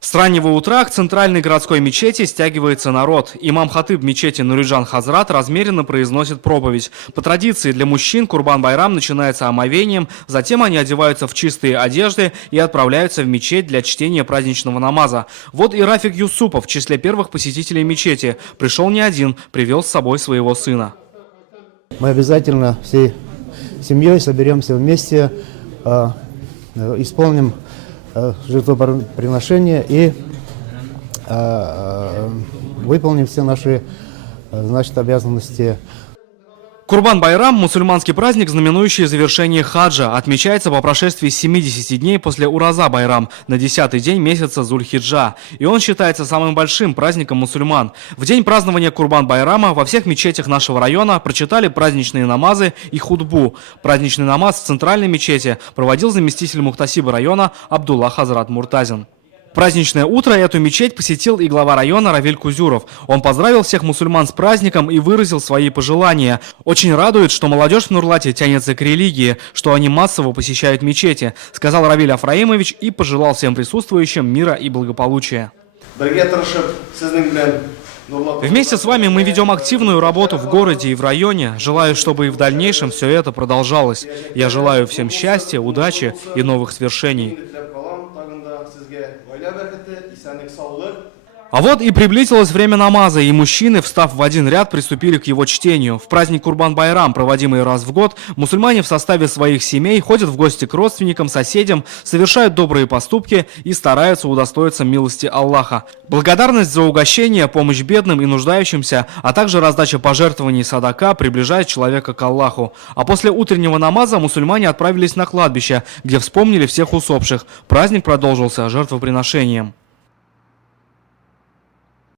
С раннего утра к центральной городской мечети стягивается народ. Имам-хатыб мечети Нуриджан Хазрат размеренно произносит проповедь. По традиции для мужчин Курбан-байрам начинается омовением, затем они одеваются в чистые одежды и отправляются в мечеть для чтения праздничного намаза. Вот и Рафик Юсупов в числе первых посетителей мечети. Пришел не один, привел с собой своего сына. Мы обязательно всей семьей соберемся вместе, исполним жертвоприношение и выполним все наши обязанности. Курбан-байрам – мусульманский праздник, знаменующий завершение хаджа. Отмечается по прошествии 70 дней после Ураза-байрам на 10-й день месяца Зуль-хиджа. И он считается самым большим праздником мусульман. В день празднования Курбан-байрама во всех мечетях нашего района прочитали праздничные намазы и хутбу. Праздничный намаз в центральной мечети проводил заместитель мухтасиба района Абдулла Хазрат Муртазин. Праздничное утро эту мечеть посетил и глава района Равиль Кузюров. Он поздравил всех мусульман с праздником и выразил свои пожелания. Очень радует, что молодежь в Нурлате тянется к религии, что они массово посещают мечети, сказал Равиль Афраимович и пожелал всем присутствующим мира и благополучия. Вместе с вами мы ведем активную работу в городе и в районе. Желаю, чтобы и в дальнейшем все это продолжалось. Я желаю всем счастья, удачи и новых свершений. А вот и приблизилось время намаза, и мужчины, встав в один ряд, приступили к его чтению. В праздник Курбан-байрам, проводимый раз в год, мусульмане в составе своих семей ходят в гости к родственникам, соседям, совершают добрые поступки и стараются удостоиться милости Аллаха. Благодарность за угощение, помощь бедным и нуждающимся, а также раздача пожертвований садака приближает человека к Аллаху. А после утреннего намаза мусульмане отправились на кладбище, где вспомнили всех усопших. Праздник продолжился жертвоприношением.